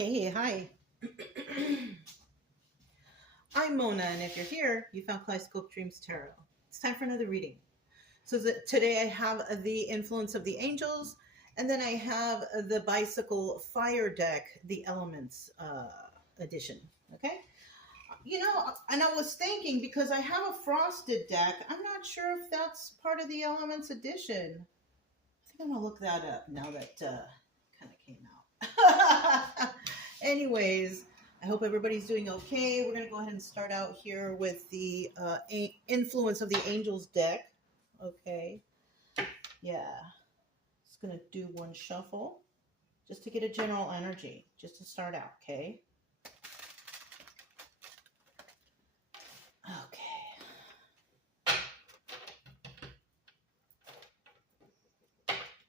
Hey, hi. I'm Mona, and if you're here, you found Kaleidoscope Dreams Tarot. It's time for another reading. Today I have the influence of the angels, and then I have the bicycle fire deck, the elements edition. Okay? And I was thinking because I have a frosted deck, I'm not sure if that's part of the elements edition. I think I'm going to look that up now that kind of came out. Anyways, I hope everybody's doing okay. We're going to go ahead and start out here with the influence of the angels deck. Okay. Yeah. Just going to do one shuffle just to get a general energy, just to start out, okay? Okay.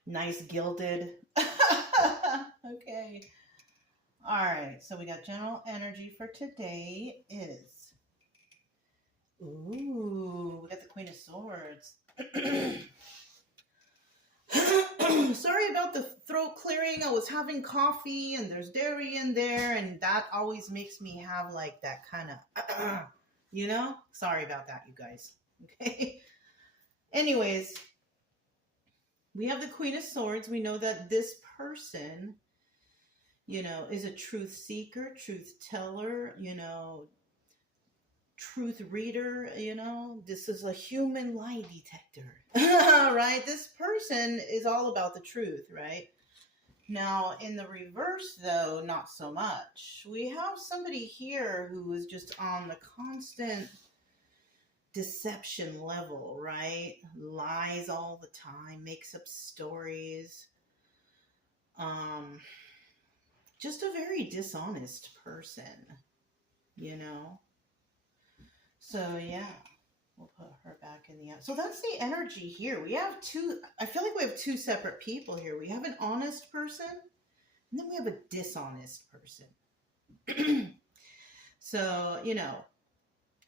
Nice gilded. Okay. All right, so we got general energy for today is, ooh, we got the Queen of Swords. Sorry about the throat clearing. I was having coffee and there's dairy in there, and that always makes me have like that kind of, Sorry about that, you guys. Okay. Anyways, we have the Queen of Swords. We know that this person, is a truth seeker, truth teller, truth reader, this is a human lie detector, right? This person is all about the truth, right? Now, in the reverse, though, not so much. We have somebody here who is just on the constant deception level, right? Lies all the time, makes up stories. Just a very dishonest person, So, yeah, we'll put her back in the... So that's the energy here. We have I feel like we have two separate people here. We have an honest person, and then we have a dishonest person. So,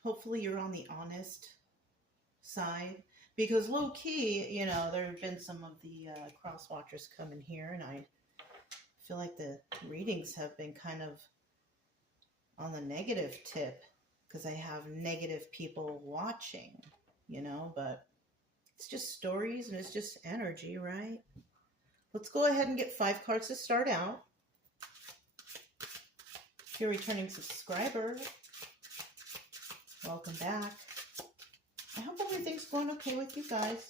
hopefully you're on the honest side. Because low-key, there have been some of the cross-watchers come in here, and I feel like the readings have been kind of on the negative tip because I have negative people watching, but it's just stories and it's just energy, right? Let's go ahead and get 5 cards to start out. If you're a returning subscriber, welcome back. I hope everything's going okay with you guys.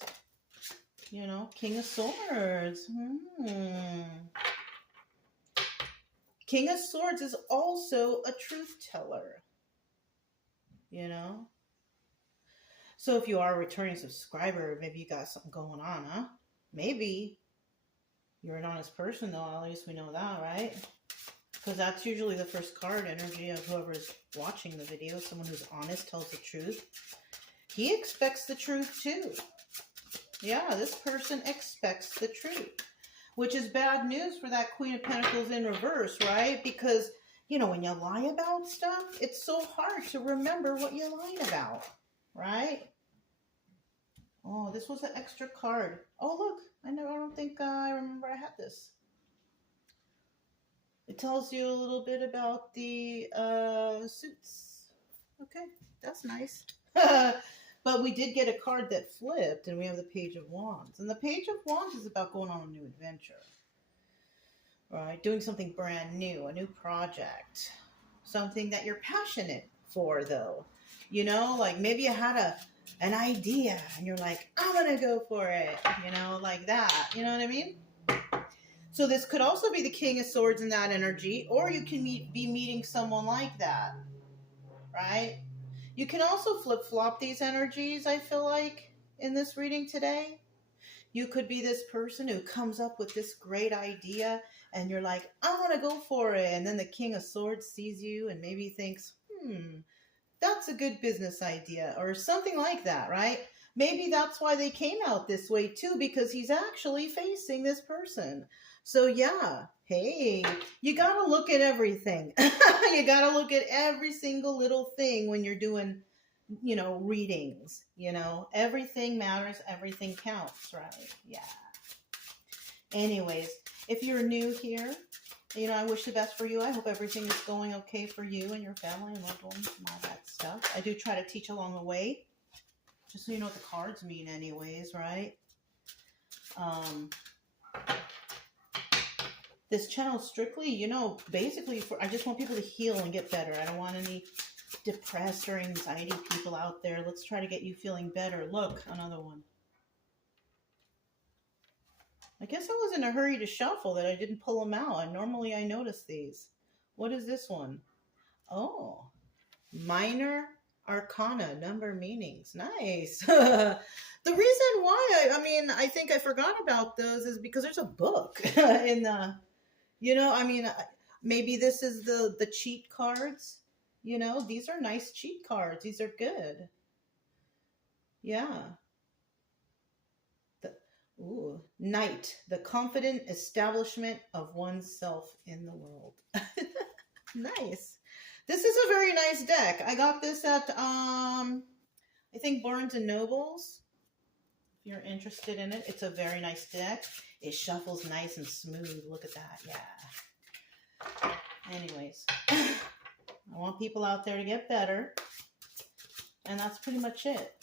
King of Swords. King of Swords is also a truth teller, So if you are a returning subscriber, maybe you got something going on, huh? Maybe you're an honest person, though. At least we know that, right? Because that's usually the first card energy of whoever's watching the video. Someone who's honest, tells the truth. He expects the truth, too. Yeah, this person expects the truth. Which is bad news for that Queen of Pentacles in reverse, right? Because, when you lie about stuff, it's so hard to remember what you lied about, right? Oh, this was an extra card. Oh, look, I don't think I remember I had this. It tells you a little bit about the suits. Okay, that's nice. But we did get a card that flipped, and we have the Page of Wands. And the Page of Wands is about going on a new adventure. Right? Doing something brand new, a new project. Something that you're passionate for, though. Like maybe you had an idea, and you're like, I'm going to go for it. Like that. You know what I mean? So this could also be the King of Swords in that energy, or you can be meeting someone like that. Right? You can also flip-flop these energies, I feel like, in this reading today. You could be this person who comes up with this great idea, and you're like, I want to go for it. And then the King of Swords sees you and maybe thinks, that's a good business idea, or something like that, right? Maybe that's why they came out this way, too, because he's actually facing this person. So, yeah, hey, you got to look at everything. You got to look at every single little thing when you're doing, readings. Everything matters. Everything counts, right? Yeah. Anyways, if you're new here, You know, I wish the best for you. I hope everything is going okay for you and your family and loved ones and all that stuff. I do try to teach along the way, just so you know what the cards mean anyways, right? This channel is strictly, you know, basically I just want people to heal and get better. I don't want any depressed or anxiety people out there. Let's try to get you feeling better. Look, another one. I guess I was in a hurry to shuffle that I didn't pull them out. And normally I notice these. What is this one? Oh, minor arcana, number meanings. Nice. The reason why I think I forgot about those is because there's a book in the, you know, I mean, maybe this is the cheat cards. You know, these are nice cheat cards. These are good. Yeah. Ooh, Knight, the confident establishment of oneself in the world. Nice. This is a very nice deck. I got this at, I think Barnes and Nobles. If you're interested in it, it's a very nice deck. It shuffles nice and smooth. Look at that. Yeah. Anyways, I want people out there to get better. And that's pretty much it.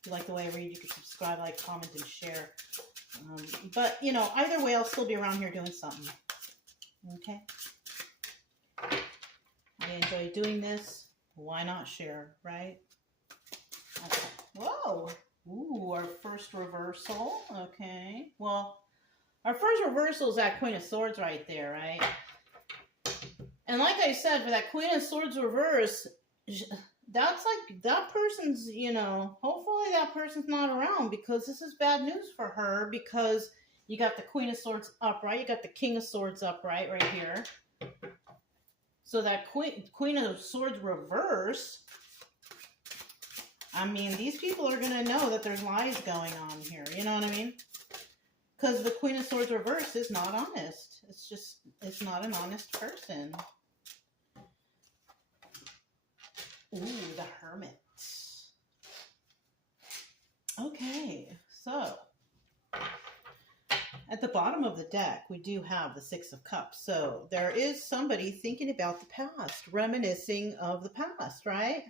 If you like the way I read, you can subscribe, like, comment, and share. But, you know, either way, I'll still be around here doing something. Okay? I enjoy doing this. Why not share, right? Okay. Whoa! Ooh, our first reversal. Okay. Well, our first reversal is that Queen of Swords right there, right? And like I said, for that Queen of Swords reverse, that's like, that person's, you know, hopefully that person's not around, because this is bad news for her, because you got the Queen of Swords upright, you got the King of Swords upright right here. So that Queen of Swords reverse, I mean, these people are going to know that there's lies going on here, you know what I mean? Because the Queen of Swords reverse is not honest. It's not an honest person. Ooh, the Hermit. Okay, so at the bottom of the deck, we do have the Six of Cups. So there is somebody thinking about the past, reminiscing of the past, right?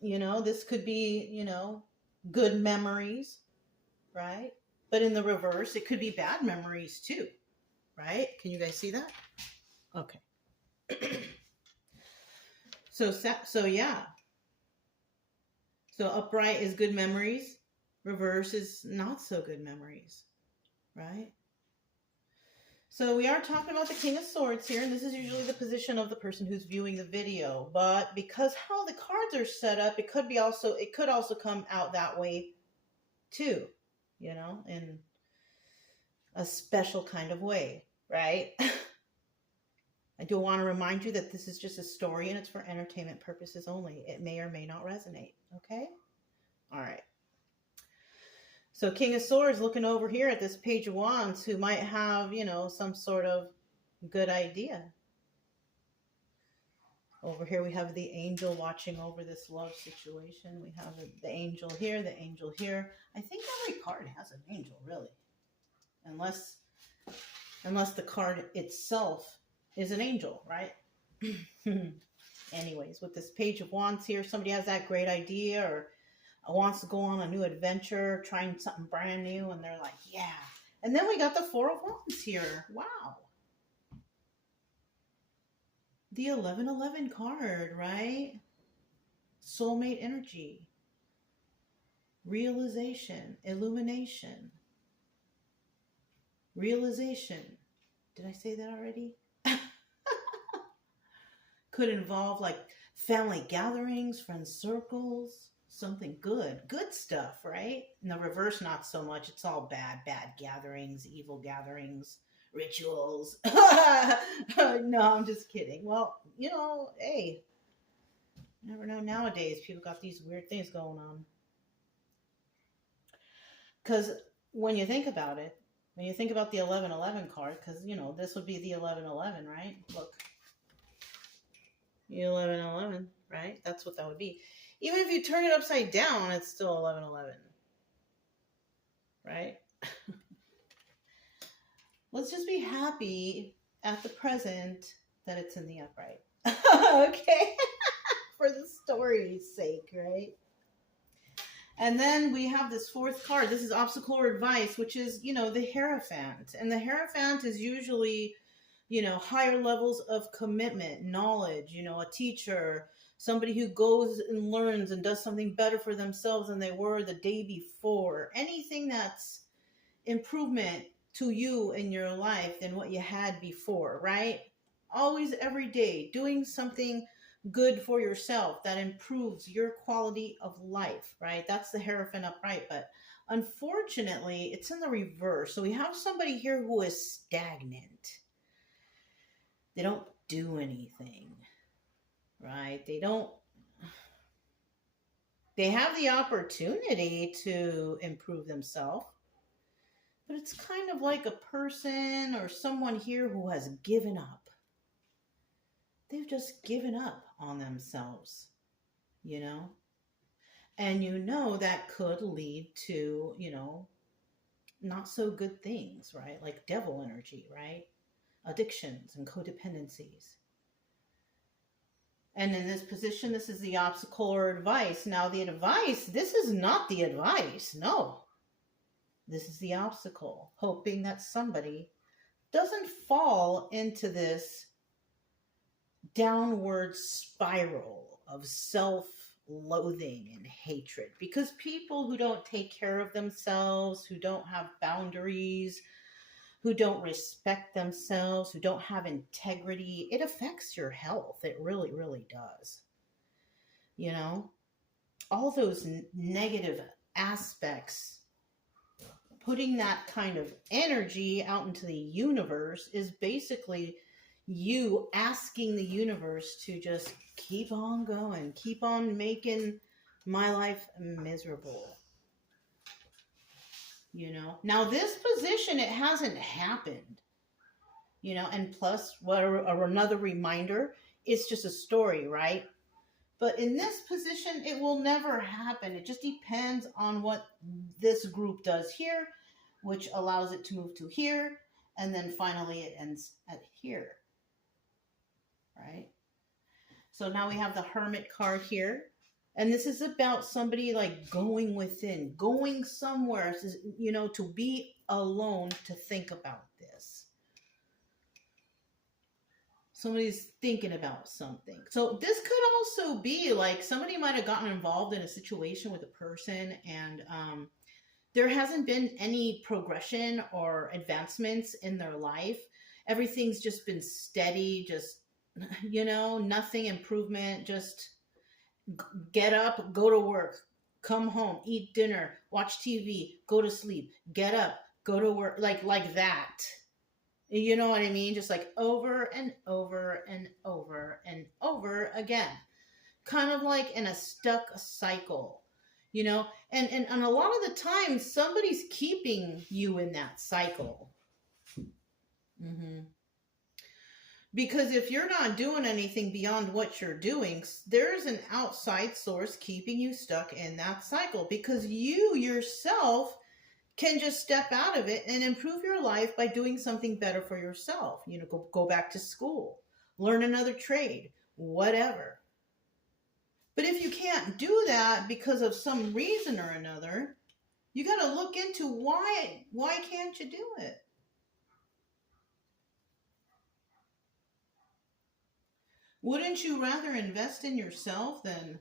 You know, this could be, you know, good memories, right? But in the reverse, it could be bad memories too, right? Can you guys see that? Okay. So yeah. So upright is good memories. Reverse is not so good memories, right? So we are talking about the King of Swords here, and this is usually the position of the person who's viewing the video. But because how the cards are set up, it could also come out that way too, you know, in a special kind of way, right? I do want to remind you that this is just a story and it's for entertainment purposes only. It may or may not resonate, okay? All right. So King of Swords looking over here at this Page of Wands, who might have, you know, some sort of good idea. Over here we have the angel watching over this love situation. We have the angel here, the angel here. I think every card has an angel, really. Unless the card itself is an angel, right? Anyways, with this Page of Wands here, somebody has that great idea or wants to go on a new adventure, trying something brand new, and they're like, yeah. And then we got the Four of Wands here. Wow. The 1111 card, right? Soulmate energy. Realization. Illumination. Realization. Did I say that already? Could involve like family gatherings, friend circles, something good. Good stuff, right? In the reverse, not so much. It's all bad gatherings, evil gatherings, rituals. No, I'm just kidding. Well, you know, hey, you never know nowadays. People got these weird things going on. Because when you think about it, when you think about the 1111 card, because, you know, this would be the 1111, right? Look. The 1111, right? That's what that would be. Even if you turn it upside down, it's still 1111. Right? Let's just be happy at the present that it's in the upright. Okay? For the story's sake, right? And then we have this fourth card. This is obstacle or advice, which is, the Hierophant. And the Hierophant is usually, higher levels of commitment, knowledge, a teacher, somebody who goes and learns and does something better for themselves than they were the day before. Anything that's improvement to you in your life than what you had before, right? Always every day doing something good for yourself that improves your quality of life, right? That's the Hierophant upright, but unfortunately, it's in the reverse. So we have somebody here who is stagnant. They don't do anything, right? They have the opportunity to improve themselves, but it's kind of like a person or someone here who has given up. They've just given up on themselves, And that could lead to, not so good things, right? Like devil energy, right? Addictions and codependencies. And in this position, this is the obstacle or advice. Now, the advice, this is not the advice. No. This is the obstacle, hoping that somebody doesn't fall into this downward spiral of self-loathing and hatred. Because people who don't take care of themselves, who don't have boundaries, who don't respect themselves, who don't have integrity, it affects your health. It really, really does. All those negative aspects, putting that kind of energy out into the universe is basically you asking the universe to just keep on going, keep on making my life miserable. Now this position, it hasn't happened, and plus another reminder, it's just a story, right? But in this position, it will never happen. It just depends on what this group does here, which allows it to move to here, and then finally it ends at here, right? So now we have the Hermit card here. And this is about somebody like going within, going somewhere, to be alone to think about this. Somebody's thinking about something. So this could also be like somebody might have gotten involved in a situation with a person and there hasn't been any progression or advancements in their life. Everything's just been steady, just, nothing improvement, just get up, go to work, come home, eat dinner, watch TV, go to sleep, get up, go to work, like that. You know what I mean? Just like over and over and over and over again. Kind of like in a stuck cycle, And a lot of the time, somebody's keeping you in that cycle. Mm-hmm. Because if you're not doing anything beyond what you're doing, there's an outside source keeping you stuck in that cycle. Because you yourself can just step out of it and improve your life by doing something better for yourself. Go back to school, learn another trade, whatever. But if you can't do that because of some reason or another, you got to look into why can't you do it? Wouldn't you rather invest in yourself than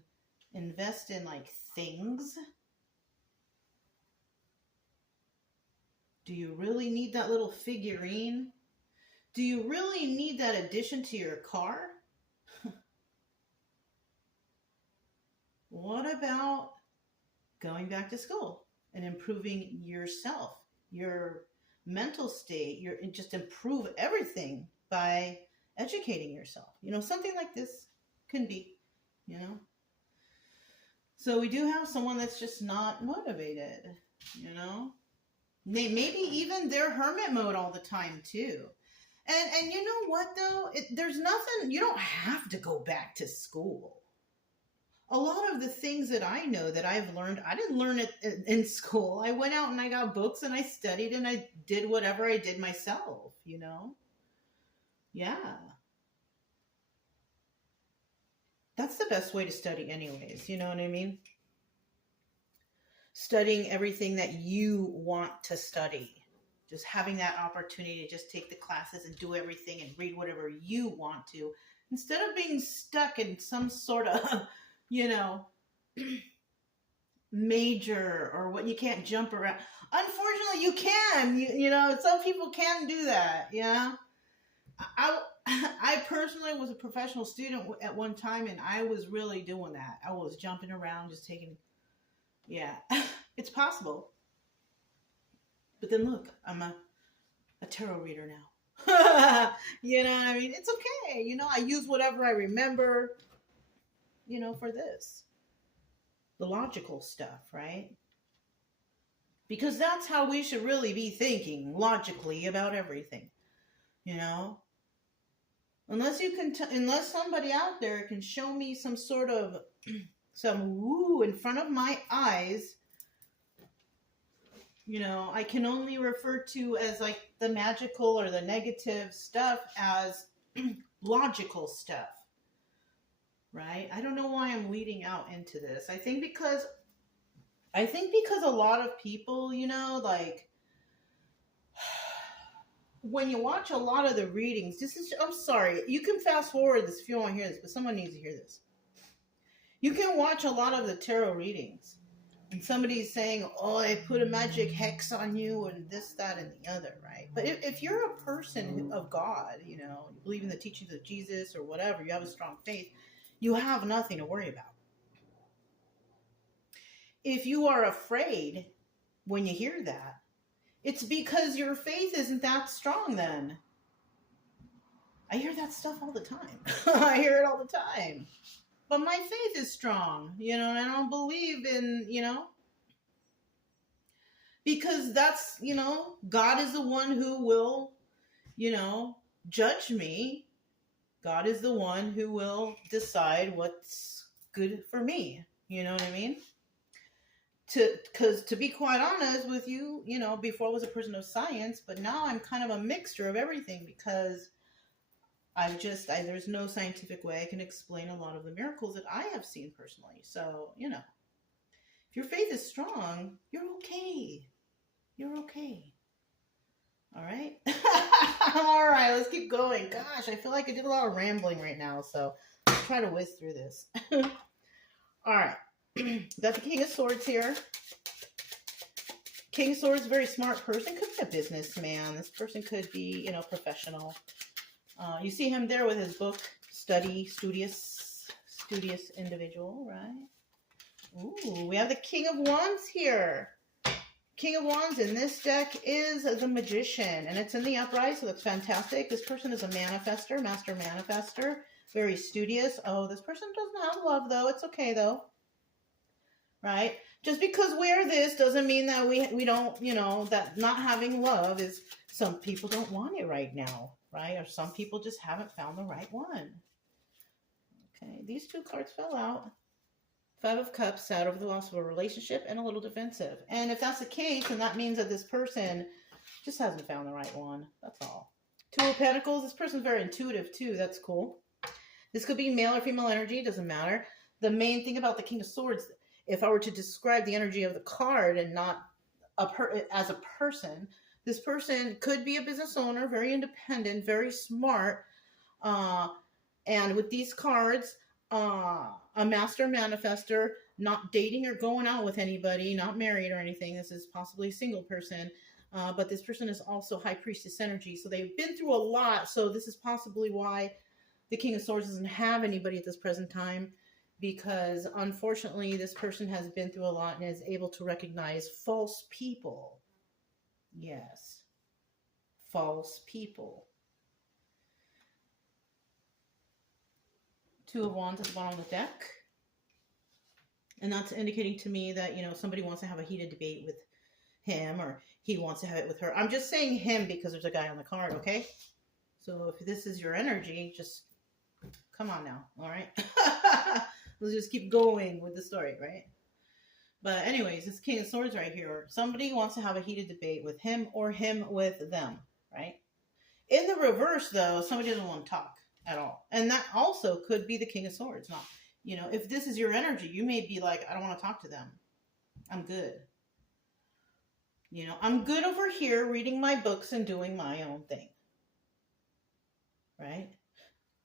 invest in like things? Do you really need that little figurine? Do you really need that addition to your car? What about going back to school and improving yourself, your mental state, just improve everything by educating yourself? Something like this can be, So we do have someone that's just not motivated, Maybe even they're hermit mode all the time too. And you know what though? There's nothing, you don't have to go back to school. a lot of the things that I know that I've learned, I didn't learn it in school. I went out and I got books and I studied and I did whatever I did myself, you know? Yeah. That's the best way to study, anyways. You know what I mean? Studying everything that you want to study. Just having that opportunity to just take the classes and do everything and read whatever you want to, instead of being stuck in some sort of, you know, major or what you can't jump around. Unfortunately, you can. You know, some people can do that. Yeah. I personally was a professional student at one time, and I was really doing that. I was jumping around, just taking, yeah, it's possible. But then look, I'm a tarot reader now. You know what I mean? It's okay. You know, I use whatever I remember, you know, for this. The logical stuff, right? Because that's how we should really be thinking logically about everything, you know? Unless you can, unless somebody out there can show me some sort of, some woo in front of my eyes, you know, I can only refer to as like the magical or the negative stuff as logical stuff, right? I don't know why I'm leading out into this. I think because a lot of people, you know, like, when you watch a lot of the readings, I'm sorry, you can fast forward this if you don't want to hear this, but someone needs to hear this. You can watch a lot of the tarot readings, and somebody's saying, oh, I put a magic hex on you, and this, that, and the other, right? But if you're a person of God, you know, you believe in the teachings of Jesus or whatever, you have a strong faith, you have nothing to worry about. If you are afraid when you hear that, it's because your faith isn't that strong then. I hear that stuff all the time. I hear it all the time. But my faith is strong, you know, and I don't believe in, you know, because that's, you know, God is the one who will, you know, judge me. God is the one who will decide what's good for me. You know what I mean? Because to be quite honest with you, you know, before I was a person of science, but now I'm kind of a mixture of everything, because there's no scientific way I can explain a lot of the miracles that I have seen personally. So, you know, if your faith is strong, you're okay. You're okay. All right? All right, let's keep going. Gosh, I feel like I did a lot of rambling right now, so let's try to whiz through this. All right. Got the King of Swords here. King of Swords, very smart person. Could be a businessman. This person could be, you know, professional. You see him there with his book, studious individual, right? Ooh, we have the King of Wands here. King of Wands in this deck is the Magician, and it's in the upright, so that's fantastic. This person is a manifester, master manifester, very studious. Oh, this person doesn't have love, though. It's okay, though. Right? Just because we're this doesn't mean that we don't, you know, that not having love is, some people don't want it right now, right? Or some people just haven't found the right one. Okay, these two cards fell out. Five of Cups, sad over the loss of a relationship and a little defensive. And if that's the case, then that means that this person just hasn't found the right one. That's all. Two of Pentacles, this person's very intuitive too. That's cool. This could be male or female energy, doesn't matter. The main thing about the King of Swords, if I were to describe the energy of the card and not as a person, this person could be a business owner, very independent, very smart. And with these cards, a master manifester, not dating or going out with anybody, not married or anything. This is possibly a single person. But this person is also High Priestess energy. So they've been through a lot. So this is possibly why the King of Swords doesn't have anybody at this present time. Because unfortunately, this person has been through a lot and is able to recognize false people. Yes. False people. Two of Wands at the bottom of the deck. And that's indicating to me that, you know, somebody wants to have a heated debate with him, or he wants to have it with her. I'm just saying him because there's a guy on the card, okay? So if this is your energy, just come on now, all right? Let's just keep going with the story, right? But anyways, this King of Swords right here, somebody wants to have a heated debate with him or him with them, right? In the reverse, though, somebody doesn't want to talk at all. And that also could be the King of Swords. Not, if this is your energy, you may be like, I don't want to talk to them. I'm good. I'm good over here reading my books and doing my own thing. Right?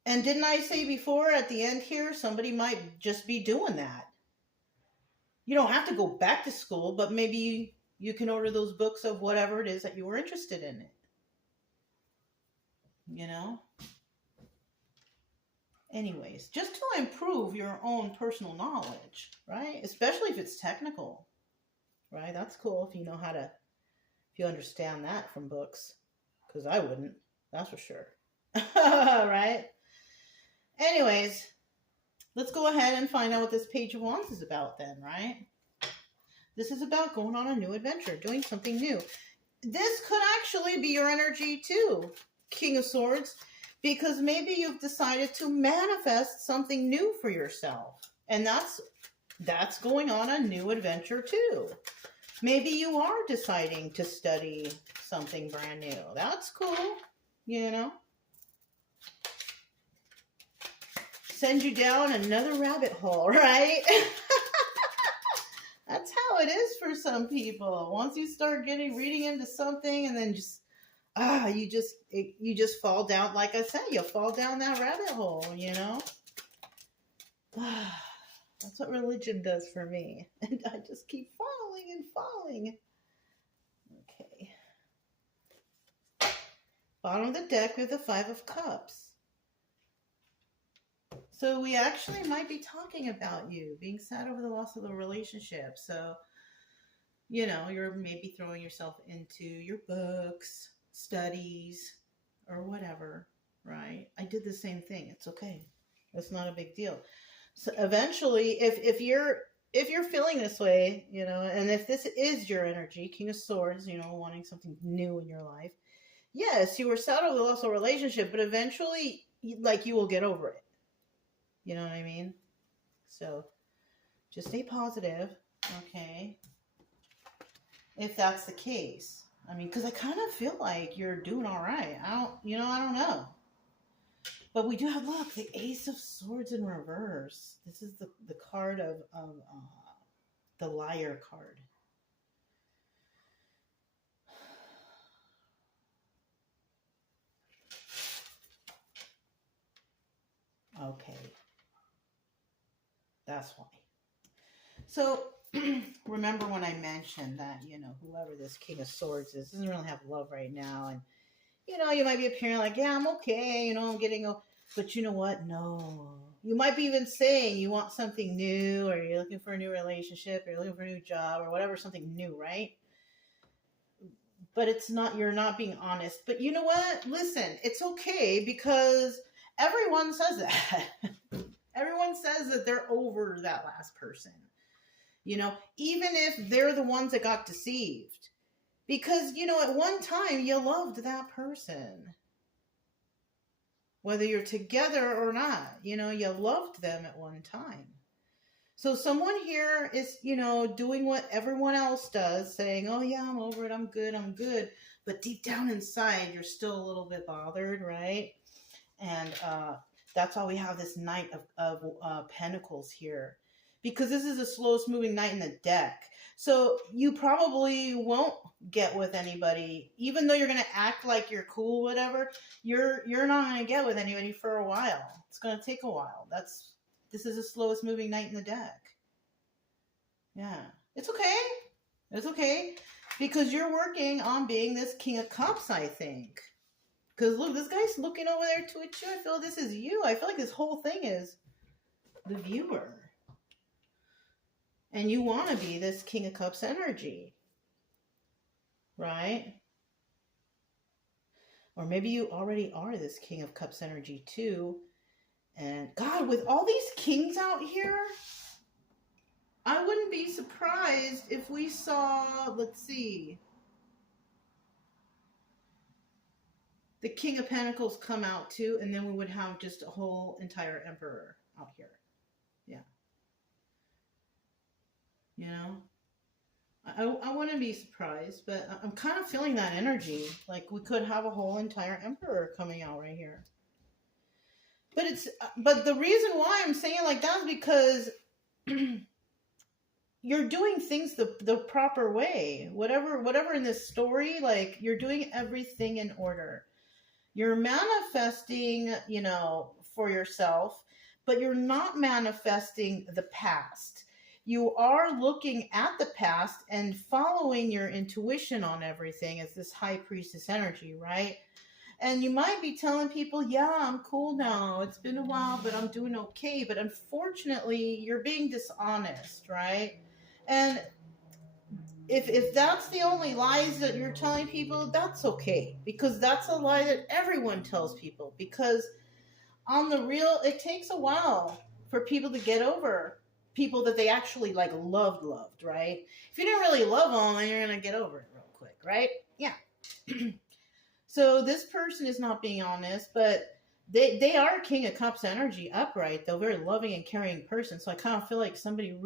And didn't I say before at the end here, somebody might just be doing that? You don't have to go back to school, but maybe you can order those books of whatever it is that you were interested in it. Anyways, just to improve your own personal knowledge, right? Especially if it's technical, right? That's cool if you understand that from books, because I wouldn't, that's for sure. Right? Anyways, let's go ahead and find out what this Page of Wands is about then, right? This is about going on a new adventure, doing something new. This could actually be your energy too, King of Swords, because maybe you've decided to manifest something new for yourself. And that's going on a new adventure too. Maybe you are deciding to study something brand new. That's cool, Send you down another rabbit hole, right? That's how it is for some people. Once you start reading into something and then you just fall down, like I said, you fall down that rabbit hole, That's what religion does for me. And I just keep falling and falling. Okay. Bottom of the deck with the Five of Cups. So we actually might be talking about you being sad over the loss of the relationship. So, you're maybe throwing yourself into your books, studies, or whatever, right? I did the same thing. It's okay. It's not a big deal. So eventually, if you're feeling this way, and if this is your energy, King of Swords, wanting something new in your life, yes, you were sad over the loss of a relationship, but eventually, you will get over it. You know what I mean? So just stay positive, okay? If that's the case. I mean, because I kind of feel like you're doing all right. I don't know. But we do have, look, the Ace of Swords in reverse. This is the card of the Liar card. Okay. That's why. So, remember when I mentioned that, whoever this King of Swords is doesn't really have love right now. And, you might be appearing like, yeah, I'm okay, I'm getting, but you know what? No. You might be even saying you want something new, or you're looking for a new relationship, or you're looking for a new job, or whatever, something new, right? But you're not being honest. But you know what? Listen, it's okay, because everyone says that. Everyone says that they're over that last person. Even if they're the ones that got deceived. Because, at one time you loved that person. Whether you're together or not, you loved them at one time. So someone here is, doing what everyone else does, saying, oh yeah, I'm over it, I'm good. But deep down inside, you're still a little bit bothered, right? And that's why we have this Knight of Pentacles here. Because this is the slowest moving knight in the deck. So you probably won't get with anybody, even though you're going to act like you're cool, whatever. You're not going to get with anybody for a while. It's going to take a while. This is the slowest moving knight in the deck. Yeah. It's okay. It's okay. Because you're working on being this King of Cups, I think. Because look, this guy's looking over there to it too. I feel this is you. I feel like this whole thing is the viewer. And you want to be this King of Cups energy. Right? Or maybe you already are this King of Cups energy too. And God, with all these kings out here, I wouldn't be surprised if we saw, let's see, the King of Pentacles come out too, and then we would have just a whole entire Emperor out here. Yeah. You know, I wouldn't be surprised, but I'm kind of feeling that energy. Like we could have a whole entire emperor coming out right here. But the reason why I'm saying it like that is because you're doing things the proper way. Whatever in this story, like you're doing everything in order. You're manifesting, for yourself, but you're not manifesting the past. You are looking at the past and following your intuition on everything as this high priestess energy, right? And you might be telling people, yeah, I'm cool now. It's been a while, but I'm doing okay. But unfortunately, you're being dishonest, right? And if that's the only lies that you're telling people, that's okay. Because that's a lie that everyone tells people. Because on the real, it takes a while for people to get over people that they actually like loved, right? If you didn't really love them, then you're going to get over it real quick, right? Yeah. So this person is not being honest, but they are King of Cups energy upright, though very loving and caring person. So I kind of feel like somebody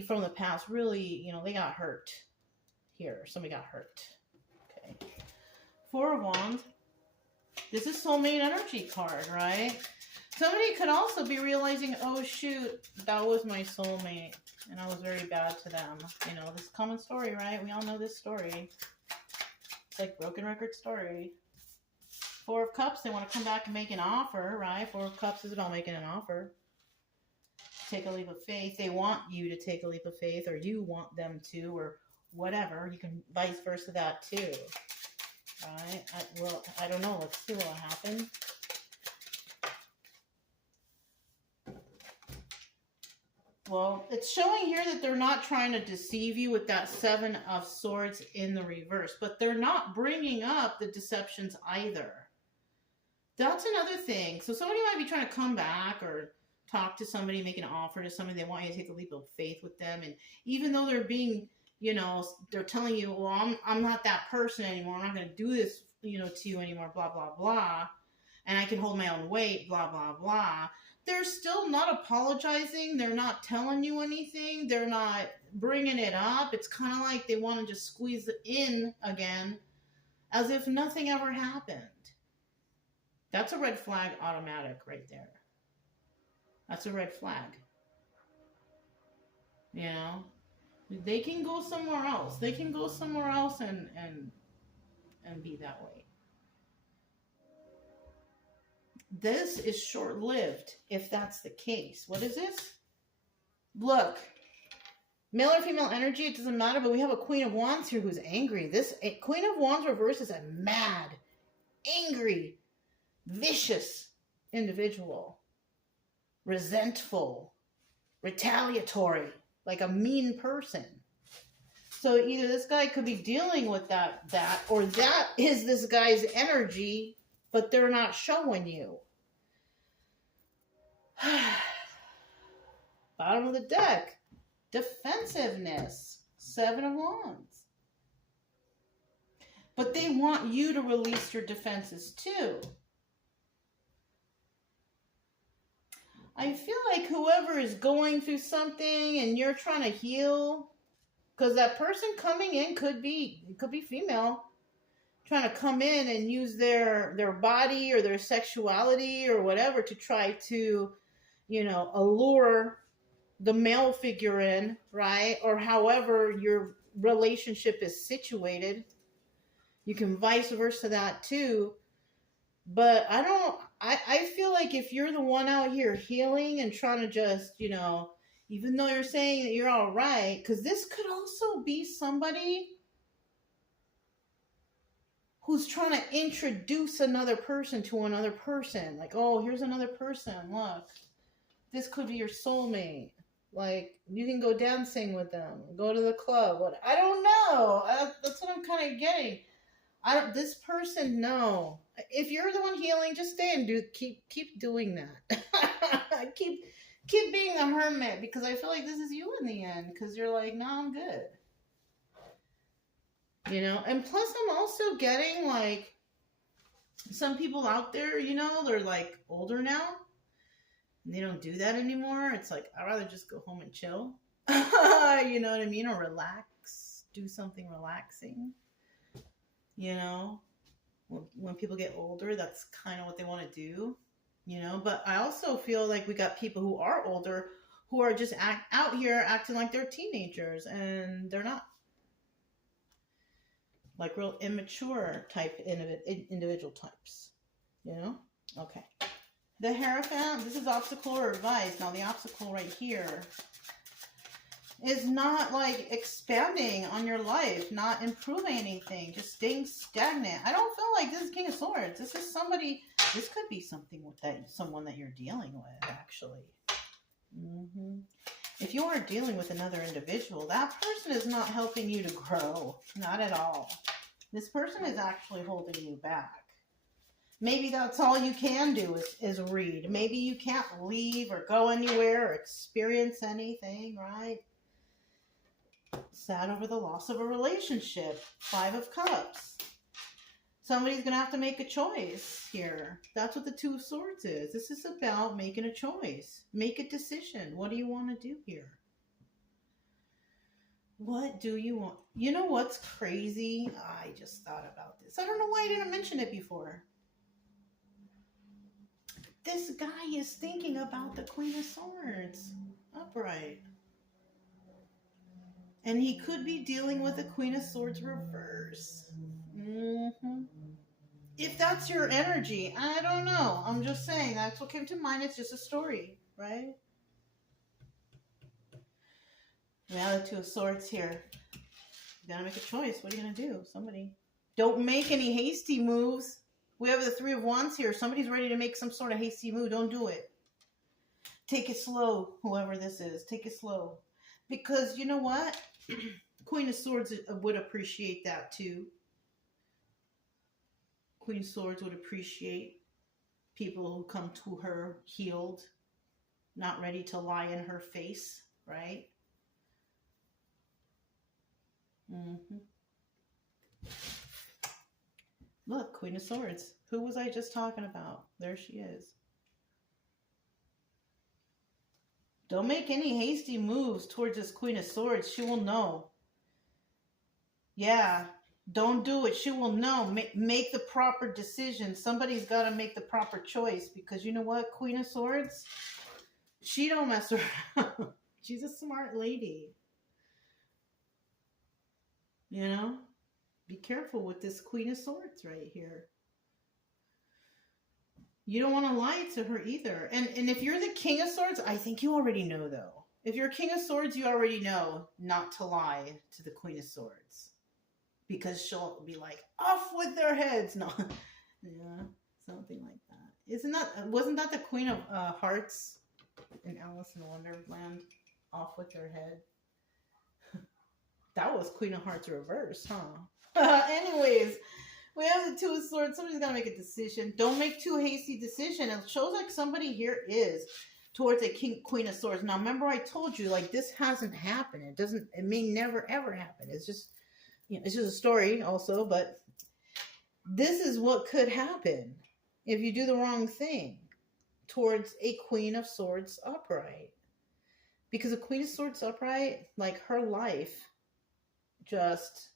from the past really, they got hurt here. Somebody got hurt. Okay. Four of Wands. This is soulmate energy card, right? Somebody could also be realizing, oh shoot, that was my soulmate, and I was very bad to them. This common story, right? We all know this story. It's like broken record story. Four of Cups, they want to come back and make an offer, right? Four of Cups is about making an offer. Take a leap of faith. They want you to take a leap of faith, or you want them to, or whatever. You can vice versa that too. Right? I don't know. Let's see what will happen. Well, it's showing here that they're not trying to deceive you with that Seven of Swords in the reverse, but they're not bringing up the deceptions either. That's another thing. So somebody might be trying to come back or talk to somebody, make an offer to somebody. They want you to take a leap of faith with them. And even though they're being, they're telling you, well, I'm not that person anymore. I'm not going to do this, to you anymore, blah, blah, blah. And I can hold my own weight, blah, blah, blah. They're still not apologizing. They're not telling you anything. They're not bringing it up. It's kind of like they want to just squeeze it in again as if nothing ever happened. That's a red flag automatic right there. That's a red flag. They can go somewhere else. They can go somewhere else and be that way. This is short-lived, if that's the case. What is this? Look, male or female energy, it doesn't matter, but we have a Queen of Wands here who's angry. This Queen of Wands reverse is a mad, angry, vicious individual. Resentful, retaliatory, like a mean person. So either this guy could be dealing with that, or that is this guy's energy, but they're not showing you. Bottom of the deck, defensiveness, Seven of Wands. But they want you to release your defenses too. I feel like whoever is going through something and you're trying to heal, because that person coming in could be female, trying to come in and use their body or their sexuality or whatever to try to, allure the male figure in, right? Or however your relationship is situated. You can vice versa that too. But I feel like if you're the one out here healing and trying to just, even though you're saying that you're all right, because this could also be somebody who's trying to introduce another person to another person. Like, oh, here's another person. Look, this could be your soulmate. Like, you can go dancing with them, go to the club. I don't know. That's what I'm kind of getting. This person, no. If you're the one healing, just stay and keep doing that. keep being the hermit, because I feel like this is you in the end, because you're like, no, I'm good. And plus I'm also getting like some people out there, they're like older now and they don't do that anymore. It's like, I'd rather just go home and chill. You know what I mean? Or relax, do something relaxing. You know, when people get older, that's kind of what they want to do. You know, but I also feel like we got people who are older who are just out here acting like they're teenagers, and they're not. Like real immature type individual types. You know? Okay. The Hierophant, this is obstacle or advice. Now the obstacle right here is not like expanding on your life, not improving anything, just staying stagnant. I don't feel like this is King of Swords. This is somebody, this could be something with that, someone that you're dealing with, actually. If you are dealing with another individual, that person is not helping you to grow. Not at all. This person is actually holding you back. Maybe that's all you can do is read. Maybe you can't leave or go anywhere or experience anything, right? Sad over the loss of a relationship. 5 of Cups. Somebody's going to have to make a choice here. That's what the 2 of Swords is. This is about making a choice. Make a decision. What do you want to do here? What do you want? You know what's crazy? I just thought about this. I don't know why I didn't mention it before. This guy is thinking about the Queen of Swords. Upright. And he could be dealing with the Queen of Swords reverse. If that's your energy, I don't know. I'm just saying, that's what came to mind. It's just a story, right? Now the 2 of Swords here. You gotta make a choice. What are you gonna do? Somebody. Don't make any hasty moves. We have the 3 of Wands here. Somebody's ready to make some sort of hasty move. Don't do it. Take it slow, whoever this is. Take it slow. Because you know what? Queen of Swords would appreciate that too. Queen of Swords would appreciate people who come to her healed, not ready to lie in her face, right? Look, Queen of Swords. Who was I just talking about? There she is. Don't make any hasty moves towards this Queen of Swords. She will know. Yeah, don't do it. She will know. Make the proper decision. Somebody's got to make the proper choice, because you know what? Queen of Swords, she don't mess around. She's a smart lady. You know? Be careful with this Queen of Swords right here. You don't want to lie to her either. And if you're the King of Swords, I think you already know, though. If you're King of Swords, you already know not to lie to the Queen of Swords. Because she'll be like, off with their heads. No. Yeah, something like that. Wasn't that the Queen of Hearts in Alice in Wonderland? Off with their head. That was Queen of Hearts reverse, huh? Anyways, we have the 2 of Swords. Somebody's got to make a decision. Don't make too hasty decision. It shows like somebody here is towards a Queen of Swords. Now, remember I told you, like, this hasn't happened. It may never, ever happen. It's just, you know, it's just a story also, but this is what could happen if you do the wrong thing towards a Queen of Swords upright. Because a Queen of Swords upright, like, her life just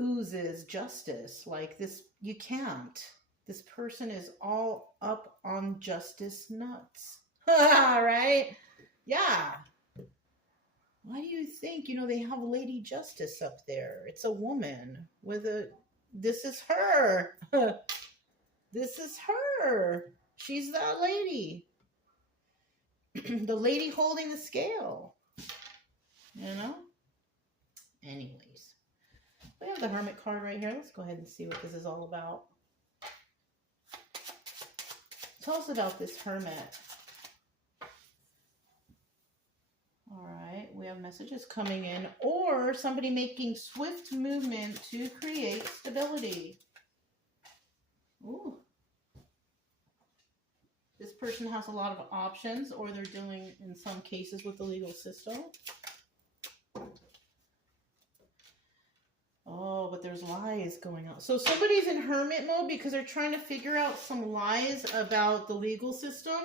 oozes justice. Like, this, you can't. This person is all up on justice nuts. Right? Yeah. Why do you think, you know, they have Lady Justice up there? It's a woman with a, this is her. This is her. She's that lady. The lady holding the scale. You know? Anyways. We have the Hermit card right here. Let's go ahead and see what this is all about. Tell us about this Hermit. Alright, we have messages coming in, or somebody making swift movement to create stability. Ooh. This person has a lot of options, or they're dealing in some cases with the legal system. Oh, but there's lies going on. So somebody's in hermit mode because they're trying to figure out some lies about the legal system.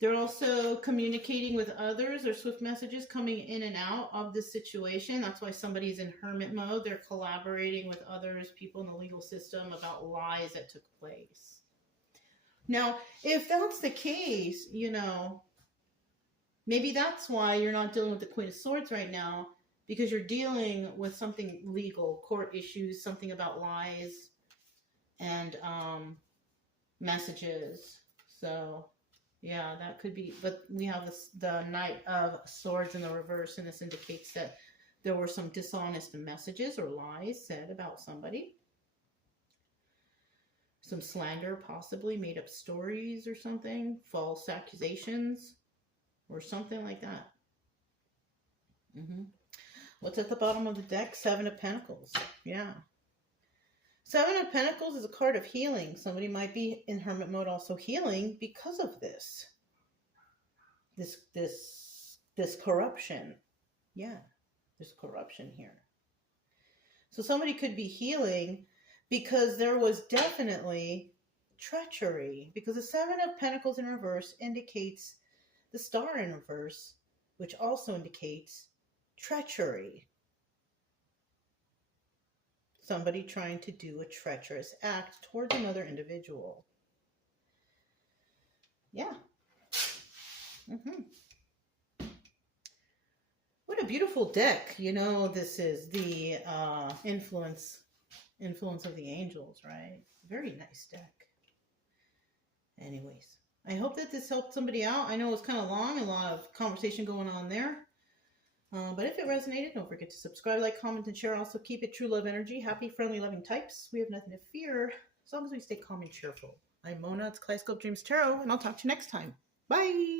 They're also communicating with others. There's swift messages coming in and out of the situation. That's why somebody's in hermit mode. They're collaborating with others, people in the legal system, about lies that took place. Now, if that's the case, you know, maybe that's why you're not dealing with the Queen of Swords right now, because you're dealing with something legal, court issues, something about lies and messages. So, yeah, that could be. But we have the Knight of Swords in the reverse, and this indicates that there were some dishonest messages or lies said about somebody. Some slander, possibly made up stories or something, false accusations or something like that. What's at the bottom of the deck? Seven of Pentacles. Yeah. Seven of Pentacles is a card of healing. Somebody might be in hermit mode also healing because of this. This corruption. Yeah. There's corruption here. So somebody could be healing because there was definitely treachery. Because the Seven of Pentacles in reverse indicates the Star in reverse, which also indicates treachery. Somebody trying to do a treacherous act towards another individual. Yeah. What a beautiful deck. You know, this is the influence of the angels, right? Very nice deck. Anyways, I hope that this helped somebody out. I know it's kind of long, a lot of conversation going on there. But if it resonated, don't forget to subscribe, like, comment, and share. Also, keep it true love energy. Happy, friendly, loving types. We have nothing to fear as long as we stay calm and cheerful. I'm Mona. It's Kaleidoscope Dreams Tarot, and I'll talk to you next time. Bye!